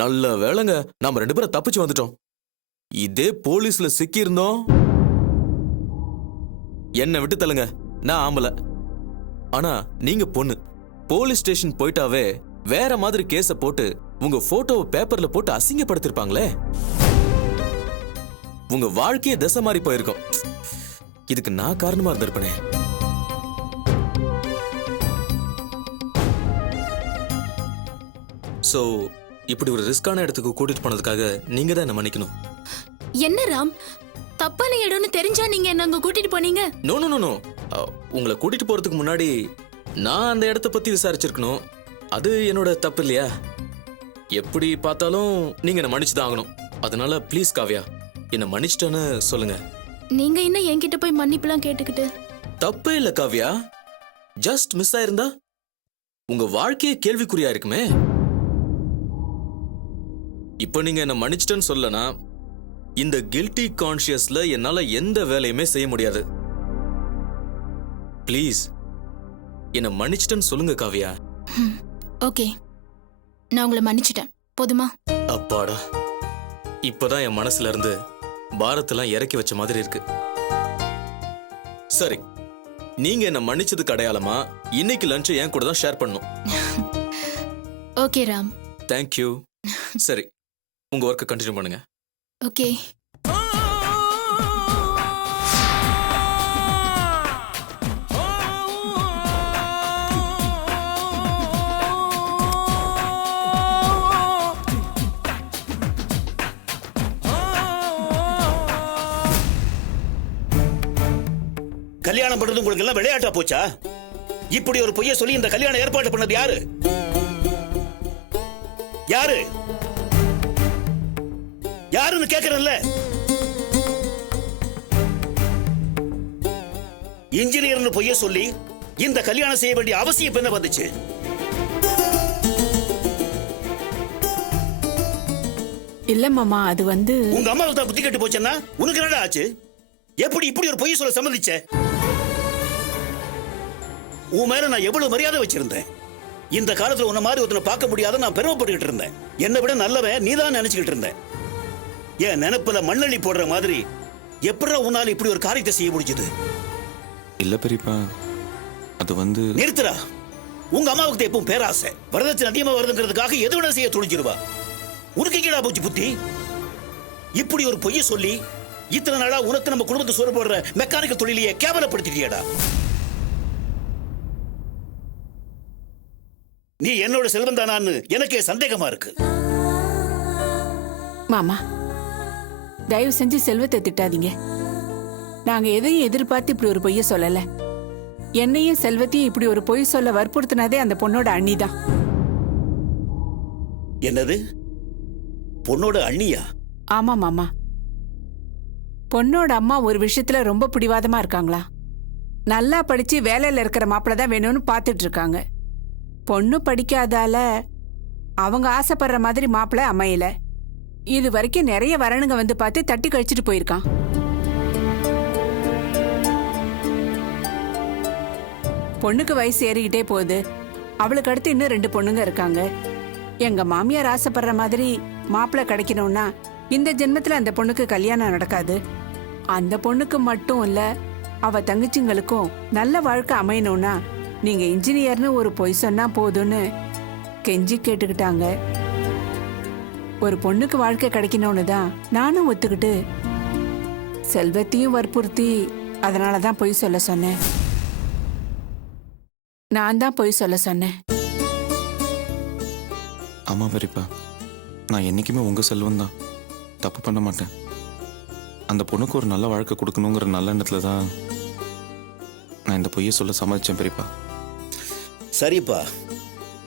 நல்ல வேளைங்க நாம 2 பேரும் தப்பிச்சு வந்துட்டோம். இதே போலீஸ்ல சிக்கி இருந்தோம், என்ன விட்டு தள்ளுங்க, நான் ஆம்பள. ஆனா நீங்க பொண்ணு. போலீஸ் ஸ்டேஷன் போயிட்டாவே வேற மாதிரி கேஸ போட்டு உங்க போட்டோவை பேப்பர்ல போட்டு அசிங்கப்படுத்திருப்பாங்களே. உங்க வாழ்க்கையே திசை மாறி போயிருக்கும். இதுக்கு நான் காரணமா இருந்திருப்பேனே. சோ இப்படி ஒரு ரிஸ்கான இடத்துக்கு கூட்டிட்டு போனதுக்காக நீங்க தான் என்ன மன்னிக்கணும். என்ன ராம், தப்பான இடம்னு தெரிஞ்சா நீங்க என்ன அங்க கூட்டிட்டு போனீங்க? No no no no. உங்களை கூட்டிட்டு போறதுக்கு முன்னாடி நான் அந்த இடத்த பத்தி விசாரிச்சிருக்கணும். அது என்னோட தப்பு இல்லையா? எப்படி பார்த்தாலும் நீங்க என்ன மன்னிச்சுதான் ஆகணும். அதனால ப்ளீஸ் காவ்யா, என்ன மன்னிச்சிட்டேன்னு சொல்லுங்க. நீங்க என்ன என்கிட்ட போய் மன்னிப்புலாம் கேட்டுக்கிட்டு? தப்பே இல்ல காவ்யா, ஜஸ்ட் மிஸ் ஆயிருந்தா உங்க வாழ்க்கையே கேள்விக்குறியா இருக்குமே. இப்ப நீங்க என்ன மன்னிச்சிட்டேன்னு சொல்லனா இந்த கில்ட்டி கான்ஷியஸ்ல என்னால எந்த வேலையுமே செய்ய முடியாது. ப்ளீஸ் என்ன மன்னிச்சிட்டேன்னு சொல்லுங்க காவ்யா. ஓகே, நான் உங்களை மன்னிச்சிட்டேன். போதுமா? அப்பாடா, இப்பதான் என் மனசுல இருந்து பாரத்தெல்லாம் இறக்கி வச்ச மாதிரி இருக்கு. சரி, நீங்க என்ன மன்னிச்சதுக்கு அடையாளமா இன்னைக்கு லஞ்ச் என் கூட தான் ஷேர் பண்ணும். ஓகே ராம். தேங்க்யூ. சரி, உங்க ஒர்க்கை கண்டினியூ பண்ணுங்க. ஓகே. கல்யாணம் பண்றது உங்களுக்கு எல்லாம் விளையாட்டா போச்சா? இப்படி ஒரு பொய்ய சொல்லி இந்த கல்யாணம் ஏற்பாடு பண்ணது யாரு? யாரு யாருன்னு கேக்குறேன்ல. இன்ஜினியர்னு பொய்ய சொல்லி இந்த கல்யாணம் செய்ய வேண்டிய அவசியம் என்ன வந்துச்சு? இல்ல மாமா, அது வந்து உங்க அம்மாவுக்கு தான் புத்தி கெட்டு போச்சுன்னா உனக்கு என்னடா ஆச்சு? எப்படி இப்படி ஒரு பொய்ய சொல்ல சம்மதிச்ச? உன் மேல நான் எவ்வளவு மரியாதை வச்சிருந்தேன். இந்த காலத்துல உன்ன மாதிரி ஒருத்தனை பார்க்க முடியாத நான் பெருமைப்பட்டுக்கிட்டு இருந்தேன். என்னை விட நல்லவன் நீதான் நினைச்சுக்கிட்டு இருந்தேன். என் நினைப்புல மண்ணள்ளி போடுற மாதிரி எப்படா உன்னால இப்படி ஒரு காரியத்தை செய்ய முடிஞ்சது? இல்ல பெரியப்பா, அது வந்து நிறுத்துறா. உங்க அம்மாவுக்கு எப்பவும் பேராசை, வரதட்சணை அதிகமா வருதுங்கிறதுக்காக எது வேணா செய்ய துணிச்சிருவா. உனக்கு கீழா போச்சு புத்தி. இப்படி ஒரு பொய்ய சொல்லி இத்தனை நாளா உனக்கு நம்ம குடும்பத்தை சோறு போடுற மெக்கானிக்கல் தொழிலையே கேவலப்படுத்திட்டியடா. நீ என்னோட செல்வம் தானான்னு எனக்கே சந்தேகமா இருக்கு. மாமா, தயவு செஞ்சு செல்வத்தை திட்டாதீங்க. நாங்க எதையும் எதிர்பார்த்து இப்படி ஒரு பொய்ய சொல்லல. என்னையும் செல்வத்தையும் இப்படி ஒரு பொய் சொல்ல வற்புறுத்தினதே அந்த பொண்ணோட அண்ணிதான். என்னது? பொண்ணோட அண்ணியா? ஆமா மாமா, பொண்ணோட அம்மா ஒரு விஷயத்துல ரொம்ப பிடிவாதமா இருக்காங்களா. நல்லா படிச்சு வேலையில இருக்கிற மாப்பிள்ள தான் வேணும்னு பாத்துட்டு இருக்காங்க. பொண்ணு படிக்காதால அவங்க ஆசைப்படுற மாதிரி மாப்பிள்ள அமையல. இது வரைக்கும் நிறைய வரணுங்க வந்து பார்த்து தட்டி கழிச்சிட்டு போயிருக்கான். பொண்ணுக்கு வயசு ஏறிக்கிட்டே போகுது. அவளுக்கு அடுத்து இன்னும் 2 பொண்ணுங்க இருக்காங்க. எங்க மாமியார் ஆசைப்படுற மாதிரி மாப்பிள்ள கிடைக்கணும்னா இந்த ஜென்மத்துல அந்த பொண்ணுக்கு கல்யாணம் நடக்காது. அந்த பொண்ணுக்கு மட்டும் இல்ல, அவ தங்கச்சிங்களுக்கும் நல்ல வாழ்க்கை அமையணும்னா நீங்க இன்ஜினியர்னு ஒரு பொய் சொன்னா போதும்னு கெஞ்சி கேட்டுக்கிட்டாங்க. ஒரு பொண்ணுக்கு வாழ்க்கை கிடைக்கணும்னு தான் நானும் ஒத்துக்கிட்டு செல்வத்தையும் வற்புறுத்தி அதனாலதான் பொய் சொல்ல சொன்னேன். நான் தான் பொய் சொல்ல சொன்னேன். ஆமா பெரியப்பா, நான் என்னைக்குமே உங்க செல்வம் தான். தப்பு பண்ண மாட்டேன். அந்த பொண்ணுக்கு ஒரு நல்ல வாழ்க்கை கொடுக்கணுங்கிற நல்ல எண்ணத்துல தான் நான் இந்த பொய்யை சொல்ல சம்மதிச்சேன் பெரியப்பா. சரிப்பா,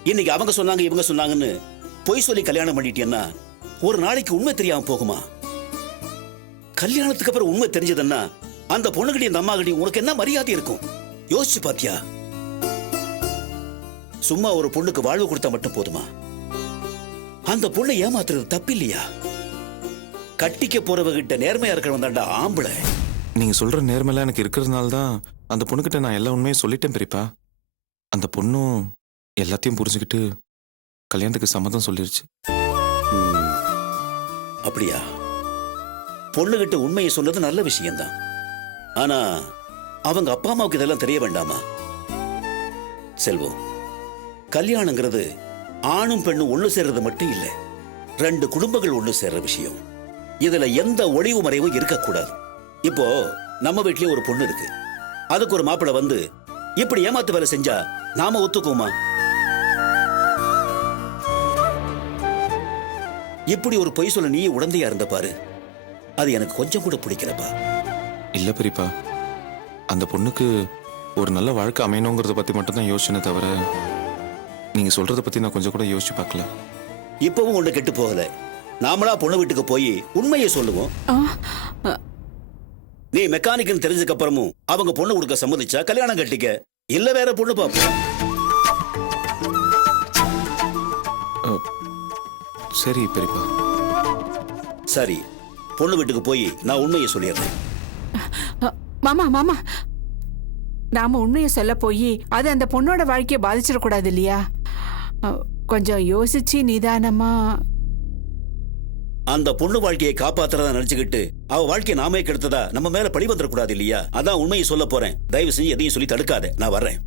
இன்னைக்கு அவங்க சொன்னாங்க இவங்க சொன்னாங்கன்னு பொய் சொல்லி கல்யாணம் பண்ணிட்டேன்னா ஒரு நாளைக்கு உண்மை தெரியாம போகுமா? கல்யாணத்துக்கு அப்புறம் உண்மை தெரிஞ்சதுன்னா அந்த பொண்ணுகிட்ட இந்த அம்மாகிட்ட உனக்கு என்ன மரியாதை இருக்கும்? யோசிச்சு பாத்தியா? சும்மா ஒரு பொண்ணுக்கு வாழ்வு கொடுத்தா மட்டும் போதுமா? அந்த பொண்ணை ஏமாத்துறது தப்பு இல்லையா? கட்டிக்க போறவகிட்ட நேர்மையா இருக்கிறவன் தான்டா ஆம்பளை. நீங்க சொல்ற நேர்மையில எனக்கு இருக்கிறதுனால தான் அந்த பொண்ணுகிட்ட நான் எல்லா உண்மையும் சொல்லிட்டேன் பெரியப்பா. அந்த பொண்ணும் எல்லாத்தையும் புரிஞ்சுக்கிட்டு கல்யாணத்துக்கு சம்மதம் சொல்லிருச்சு. அப்படியா? பொண்ணுகிட்ட உண்மையை சொன்னது நல்ல விஷயம்தான். ஆனா அவங்க அப்பா அம்மாவுக்கு இதெல்லாம் தெரிய வேண்டாமா? செல்வம், கல்யாணங்கிறது ஆணும் பெண்ணும் ஒண்ணு சேர்றது மட்டும் இல்ல, ரெண்டு குடும்பங்கள் ஒண்ணு சேர்ற விஷயம். இதுல எந்த ஒளிவு மறைவும் இருக்கக்கூடாது. இப்போ நம்ம வீட்லயே ஒரு பொண்ணு இருக்கு, அதுக்கு ஒரு மாப்பிள்ளை வந்து இப்படி ஏமாத்து வேலை செஞ்சா நாம ஒத்துக்குவோமா? இப்படி ஒரு பொய் சொல்ல நீ உடந்தையா இருந்த பாரு, அது எனக்கு கொஞ்சம் கூட பிடிக்கலப்பா. இல்ல பெரியப்பா, அந்த பொண்ணுக்கு ஒரு நல்ல வாழ்க்கை அமையணுங்கிறத பத்தி மட்டும் தான் யோசிச்சேனே தவிர நீங்க சொல்றத பத்தி நான் கொஞ்சம் கூட யோசிச்சு பார்க்கல. இப்பவும் ஒண்ணு கெட்டு போகல. நாமளா பொண்ணு வீட்டுக்கு போய் உண்மையை சொல்லுவோம். நீ மெக்கானிக்கல் தெரிஞ்சதுக்கு அப்புறமும் அவங்க பொண்ணு கொடுக்க சம்மதிச்சா கல்யாணம் கட்டிக்க, இல்ல வேற பொண்ணு பாப்போம். சரி பெரியப்பா. சரி, பொண்ணு வீட்டுக்கு போய் நான் உண்மையை சொல்லிடுறேன். மாமா மாமா, நாம உண்மையை சொல்ல போய் அது அந்த பொண்ணோட வாழ்க்கையை பாதிச்சிடக்கூடாது இல்லையா? கொஞ்சம் யோசிச்சு நிதானமா. அந்த பொண்ணு வாழ்க்கையை காப்பாத்துறதா நினைச்சுக்கிட்டு அவ வாழ்க்கையை நாமே கெடுத்ததா நம்ம மேல பழி வந்துடக்கூடாது இல்லையா? அதான் உண்மையை சொல்ல போறேன். தயவு செஞ்சு எதையும் சொல்லி தடுக்காத, நான் வர்றேன்.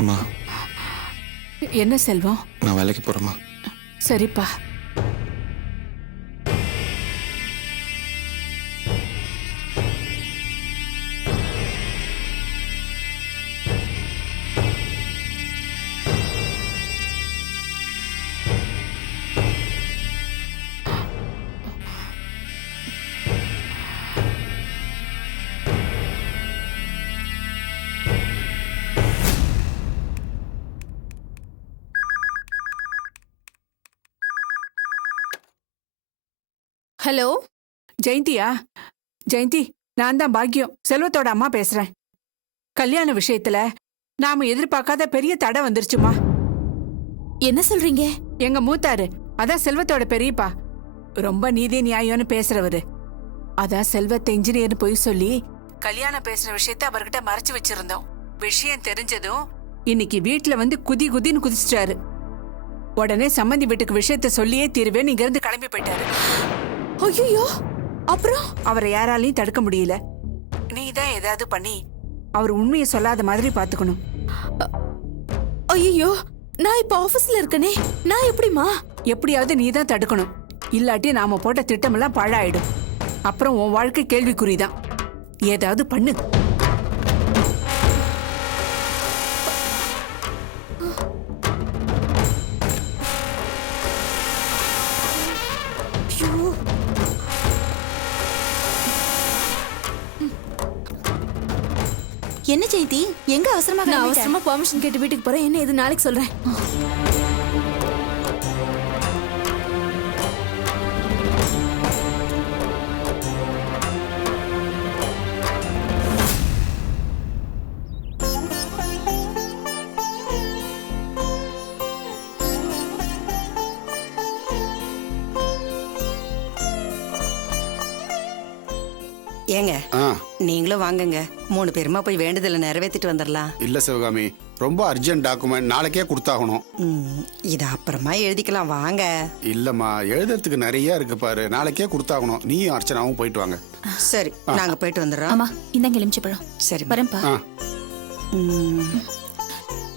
அம்மா, என்ன செல்வம்? நான் வேலைக்கு போறேம்மா. சரிப்பா. ஹலோ ஜெயந்தியா? ஜெயந்தி, நான் தான் பாக்கியம், செல்வத்தோட அம்மா பேசுறேன். கல்யாண விஷயத்துல நாம எதிர்பார்க்காத பெரிய தடை வந்துருச்சுமா. என்ன சொல்றீங்க? எங்க மூத்தாரு, அதான் செல்வத்தோட பெரியப்பா, ரொம்ப நீதி நியாயம்னு பேசுறவரு. அதான் செல்வத்தை இன்ஜினியர்னு போய் சொல்லி கல்யாணம் பேசுற விஷயத்த அவர்கிட்ட மறைச்சு வச்சிருந்தோம். விஷயம் தெரிஞ்சதும் இன்னைக்கு வீட்டுல வந்து குதி குதின்னு குதிச்சிட்டாரு. உடனே சம்மந்தி வீட்டுக்கு விஷயத்த சொல்லியே தீருவேன் இங்க இருந்து கிளம்பி போயிட்டாரு. ஐயோ, அப்புறம் அவரை யாராலையும் தடுக்க முடியல. நீ தான் ஏதாவது பண்ணி அவர் உண்மையை சொல்லாத மாதிரி பாத்துக்கணும். ஐயோ, நான் இப்ப ஆபீஸ்ல இருக்கனே, நான் எப்படிமா? எப்படியாவது நீ தான் தடுக்கணும். இல்லாட்டி நாம போட்ட திட்டமெல்லாம் பாழாயிடும். அப்புறம் உன் வாழ்க்கை கேள்விக்குறிதான். ஏதாவது பண்ணு. என்ன ஜெயந்தி, எங்க அவசரமா? நான் அவசரமா பெர்மிஷன் கேட்டு வீட்டுக்கு போறேன். என்ன இது நாளைக்கு சொல்றேன். ஏங்க, நீங்களும் வாங்குங்க. 3 பேருமா போய் வேண்டுதலை நிறைவேற்றிட்டு வந்துடலாம். இல்ல சிவகாமி, ரொம்ப அர்ஜென்ட் டாக்குமெண்ட், நாளைக்கே கொடுத்தாகணும். இது அப்புறமா எழுதிக்கலாம், வாங்க. இல்லம்மா, எழுதுறதுக்கு நிறைய இருக்கு பாரு, நாளைக்கே கொடுத்தாகணும். நீயும் அர்ச்சனாவும் போயிட்டு வாங்க. சரி, நாங்க போயிட்டு வந்துடுறோம். ஆமா, இந்தாங்க எலுமிச்சை பழம். சரி வரேன்ப்பா.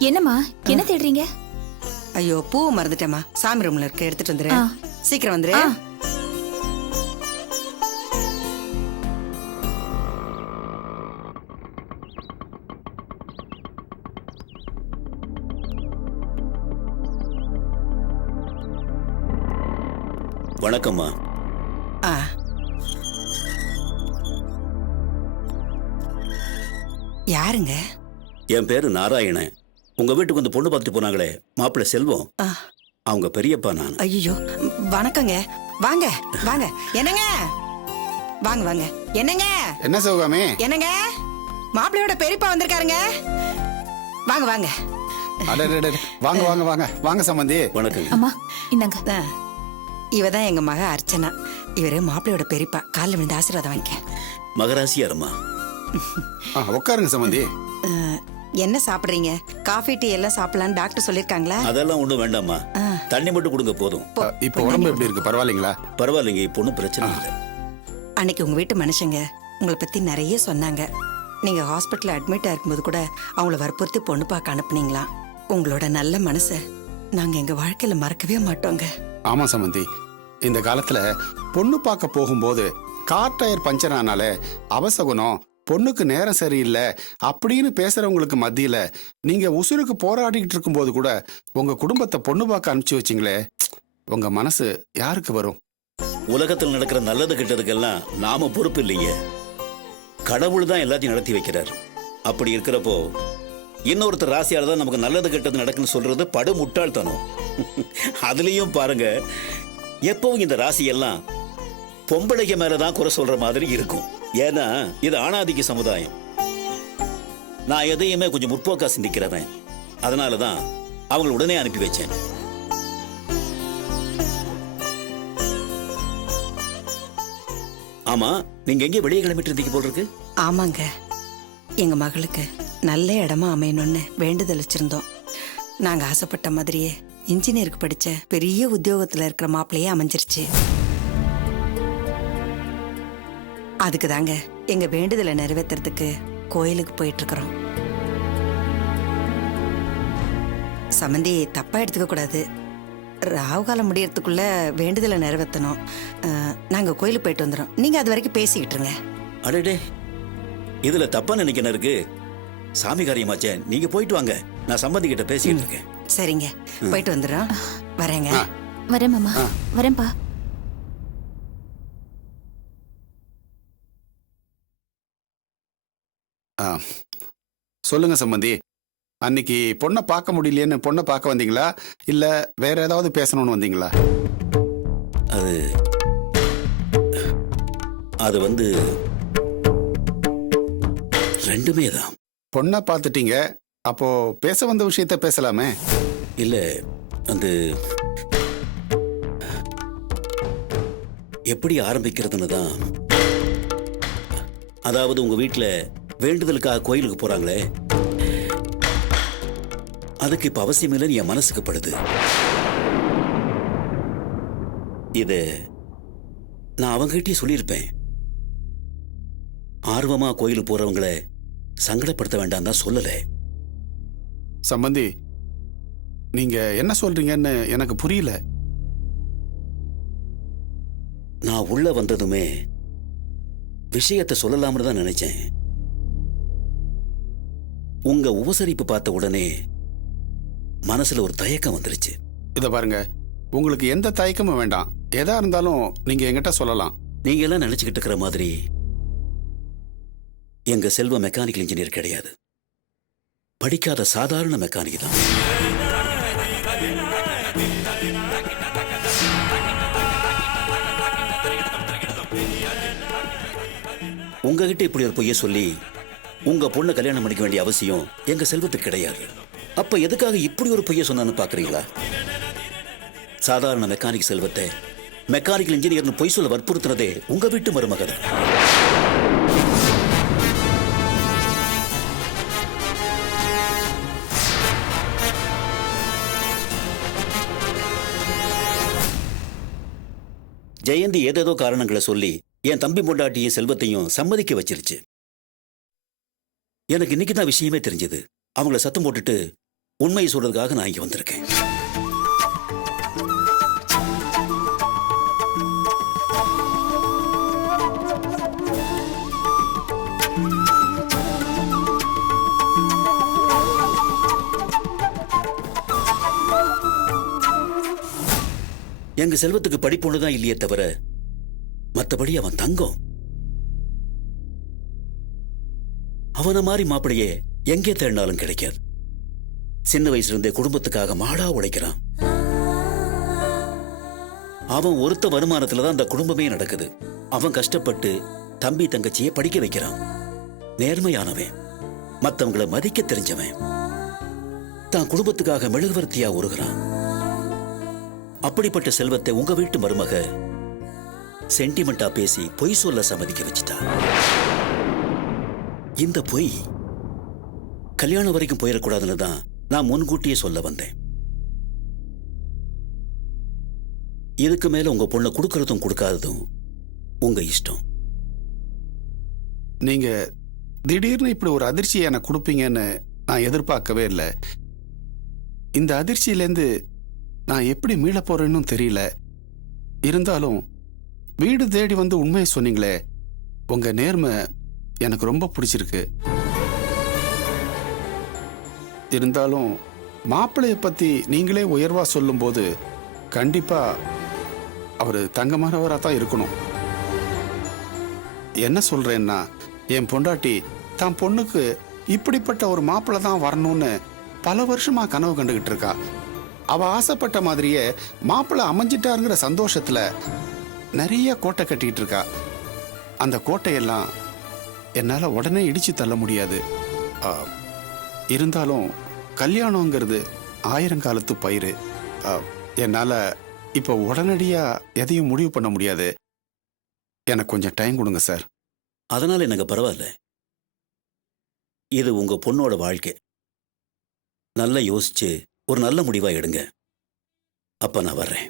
என்னம்மா, என்ன தேடுறீங்க? ஐயோ, பூ மறந்துட்டேம்மா, சாமி ரூம்ல இருக்க, எடுத்துட்டு வந்துரு. சீக்கிரம் வந்துரு. வணக்கம்மா. யாருங்க? என் பேரு நாராயணன். உங்க வீட்டுக்கு வந்து பொண்ணு பார்த்துட்டு போனாங்களே மாப்பிள்ளை செல்வம், அவங்க பெரியப்பா நான். ஐயோ, வணக்கங்க. வாங்க வாங்க. என்னங்க? வாங்க வாங்க. என்னங்க? என்ன சிவகாமி? என்னங்க? மாப்பிள்ளையோட பெரியப்பா வந்திருக்காருங்க. வாங்க வாங்க. வாங்க வாங்க வாங்க வாங்க சம்பந்தி. வணக்கம். அம்மா, இந்தாங்க. இவ தான் எங்க மக அர்ச்சனா. இவரு மாப்பிள்ளையோட பெரியப்பா. காலில் விழுந்து ஆசீர்வாதம் வாங்கிக்க. மகராசியாரம்மா. உட்காருங்க சம்மந்தி. என்ன சாப்பிடுறீங்க? காஃபி டீ எல்லாம் சாப்பிடலான்னு டாக்டர் சொல்லிருக்காங்களா? அதெல்லாம் ஒண்ணும் வேண்டாம்மா, தண்ணி மட்டும் கொடுங்க போதும். இப்போ உடம்பு எப்படி இருக்கு, பரவாயில்லைங்களா? பரவாயில்லைங்க, இப்போ ஒன்றும் பிரச்சனை இல்லை. அன்னைக்கு உங்க வீட்டு மனுஷங்க உங்களை பத்தி நிறைய சொன்னாங்க. நீங்க ஹாஸ்பிட்டல் அட்மிட் ஆயிருக்கும்போது கூட அவங்கள வற்புறுத்தி பொண்ணு பார்க்க அனுப்புனீங்களா? உங்களோட நல்ல மனசை நாங்க எங்க வாழ்க்கையில மறக்கவே மாட்டோங்க. ஆமா சம்மந்தி, இந்த காலத்துல பொண்ணு பார்க்க போகும்போது கார் டயர் பஞ்சர் ஆனாலே அவசகுணம், பொண்ணுக்கு நேரம் சரியில்லை அப்படின்னு பேசுறவங்களுக்கு மத்தியில நீங்க உசுருக்கு போராடிக்கிட்டு இருக்கும்போது கூட உங்க குடும்பத்தை பொண்ணு பார்க்க அனுப்பிச்சு வச்சிங்களே, உங்க மனசு யாருக்கு வரும்? உலகத்தில் நடக்கிற நல்லது கெட்டதுக்கெல்லாம் நாம பொறுப்பு இல்லைங்க. கடவுள் தான் எல்லாத்தையும் நடத்தி வைக்கிறார். அப்படி இருக்கிறப்போ இன்னொருத்தர் ராசியால தான் நமக்கு நல்லது கெட்டது நடக்குன்னு சொல்றது படு முட்டாள்தனம். அதுலயும் பாருங்க, எப்பவும் இந்த ராசியெல்லாம் பொம்பளைக்கு மேலதான் குறை சொல்ற மாதிரி இருக்கும். ஏன்னா இது ஆணாதிக்க சமுதாயம். நான் எதையுமே கொஞ்சம் முற்போக்கா சிந்திக்கிறவன். அதனாலதான் அவங்களை உடனே அனுப்பி வச்சேன். ஆமா, நீங்க எங்கே வெளியே கிளம்பிட்டு இருந்தீங்க போல் இருக்கு? ஆமாங்க, எங்க மகளுக்கு நல்ல இடமா அமையணும்னு வேண்டுதல் வச்சிருந்தோம். நாங்க ஆசைப்பட்ட மாதிரியே இன்ஜினியருக்கு படிச்ச பெரிய உத்தியோகத்துல இருக்கிற மாப்பிள்ளையே அமைஞ்சிருச்சு. அதுக்கு தாங்க எங்க வேண்டுதலை நிறைவேற்றுறதுக்கு கோயிலுக்கு போயிட்டு இருக்கிறோம். சம்மந்தி தப்பா எடுத்துக்க கூடாது. ராகு காலம் முடியறதுக்குள்ள வேண்டுதலை நிறைவேற்றணும். நாங்க கோயிலுக்கு போயிட்டு வந்துடும். நீங்க அது வரைக்கும் பேசிக்கிட்டு இருங்க. அடடே, இதுல தப்பா நினைக்கணும் இருக்கு. சாமி காரியமாச்சே, நீங்க போயிட்டு வாங்க, நான் சம்பந்தி கிட்ட பேசிட்டு இருக்கேன். சரிங்க, போயிட்டு வந்துடுறோம். வரேங்க. வரேன் மாமா, வரேன்பா. சொல்லுங்க சம்மந்தி, அன்னைக்கு பொண்ணை பார்க்க முடியலையேன்னு பொண்ணை பார்க்க வந்தீங்களா, இல்ல வேற ஏதாவது பேசணும்னு வந்தீங்களா? அது வந்து ரெண்டுமே தான். பொண்ணை பார்த்துட்டீங்க, அப்போ பேச வந்த விஷயத்த பேசலாமே. இல்ல, அது எப்படி ஆரம்பிக்கிறதுன்னு தான். அதாவது உங்க வீட்டுல வேண்டுதலுக்காக கோயிலுக்கு போறாங்களே, அதுக்கு இப்ப அவசியம் இல்லைன்னு என் மனசுக்கு படுது. இது நான் அவங்ககிட்டயே சொல்லியிருப்பேன். ஆர்வமா கோயிலுக்கு போறவங்களை சங்கடப்படுத்த வேண்டாம் தான் சொல்லல. சம்பந்தி, நீங்க என்ன சொல்றீங்கன்னு எனக்கு புரியல. நான் உள்ள வந்ததுமே விஷயத்தை சொல்லலாம்னு தான் நினைச்சேன். உங்க உபசரிப்பு பார்த்த உடனே மனசுல ஒரு தயக்கம் வந்துருச்சு. இத பாருங்க, உங்களுக்கு எந்த தயக்கமும் வேண்டாம். எதா இருந்தாலும் நீங்க என்கிட்ட சொல்லலாம். நீங்க எல்லாம் நினைச்சுக்கிட்டு இருக்கிற மாதிரி எங்க செல்வ மெக்கானிக்கல் இன்ஜினியர் கிடையாது. படிக்காத சாதாரண மெக்கானிக் தான். உங்ககிட்ட இப்படி ஒரு பொய்ய சொல்லி உங்க பொண்ணை கல்யாணம் பண்ணிக்க வேண்டிய அவசியம் எங்க செல்வத்துக்கு கிடையாது. அப்ப எதுக்காக இப்படி ஒரு பொய்ய சொன்னான்னு பாக்குறீங்களா? சாதாரண மெக்கானிக் செல்வத்தை மெக்கானிக்கல் இன்ஜினியர்னு பொய் சொல்ல வற்புறுத்துறதே உங்க வீட்டு மருமகன். ஜெயந்தி ஏதேதோ காரணங்களை சொல்லி என் தம்பி பொண்டாட்டியும் செல்வத்தையும் சம்மதிக்க வச்சிருச்சு. எனக்கு இன்னைக்கு தான் விஷயமே தெரிஞ்சது. அவங்கள சத்தம் போட்டுட்டு உண்மையை சொல்றதுக்காக நான் இங்க வந்திருக்கேன். எங்க செல்வத்துக்கு படிப்பொண்ணுதான் இல்லையே தவிர மத்தபடி அவன் தங்கம். அவனை மாதிரி மாப்பிளையே எங்கே தேடினாலும் கிடைக்காது. சின்ன வயசுல இருந்தே குடும்பத்துக்காக மாடா உழைக்கிறான். அவன் ஒருத்த வருமானத்துலதான் அந்த குடும்பமே நடக்குது. அவன் கஷ்டப்பட்டு தம்பி தங்கச்சியை படிக்க வைக்கிறான். நேர்மையானவன், மத்தவங்களை மதிக்க தெரிஞ்சவன், தான் குடும்பத்துக்காக மெழுகுவர்த்தியா உருகிறான். அப்படிப்பட்ட செல்வத்தை உங்க வீட்டு மருமக சென்டிமெண்டா பேசி பொய் சொல்ல சம்மதிக்க வச்சுட்டா. இந்த பொய் கல்யாணம் வரைக்கும் போயிடக்கூடாதுன்னு தான் நான் முன்கூட்டியே சொல்ல வந்தேன். இதுக்கு மேல உங்க பொண்ணை கொடுக்கறதும் கொடுக்காததும் உங்க இஷ்டம். நீங்க திடீர்னு இப்படி ஒரு அதிர்ச்சியை எனக்கு கொடுப்பீங்கன்னு நான் எதிர்பார்க்கவே இல்லை. இந்த அதிர்ச்சியிலேருந்து நான் எப்படி மீள போறேன்னு தெரியல. இருந்தாலும் வீடு தேடி வந்து உண்மையை சொன்னீங்களே, உங்க நேர்மை எனக்கு ரொம்ப பிடிச்சிருக்கு. இருந்தாலும் மாப்பிள்ளைய பத்தி நீங்களே உயர்வா சொல்லும்போது கண்டிப்பா அவர் தங்கமானவராக தான் இருக்கணும். என்ன சொல்றேன்னா, என் பொண்டாட்டி தான் பொண்ணுக்கு இப்படிப்பட்ட ஒரு மாப்பிள்ளை தான் வரணும்னு பல வருஷமா கனவு கண்டுகிட்டு இருக்கா. அவ ஆசைப்பட்ட மாதிரியே மாப்பிள்ளை அமைஞ்சிட்டாருங்கிற சந்தோஷத்துல நிறைய கோட்டை கட்டிட்டு இருக்கா. அந்த கோட்டையெல்லாம் என்னால உடனே இடிச்சு தள்ள முடியாது. இருந்தாலும் கல்யாணங்கிறது 1000 காலத்து பயிர். என்னால இப்போ உடனடியா எதையும் முடிவு பண்ண முடியாது. எனக்கு கொஞ்சம் டைம் கொடுங்க சார். அதனால எனக்கு பரவாயில்ல. இது உங்க பொண்ணோட வாழ்க்கை. நல்லா யோசிச்சு ஒரு நல்ல முடிவா எடுங்க. அப்ப நான் வர்றேன்.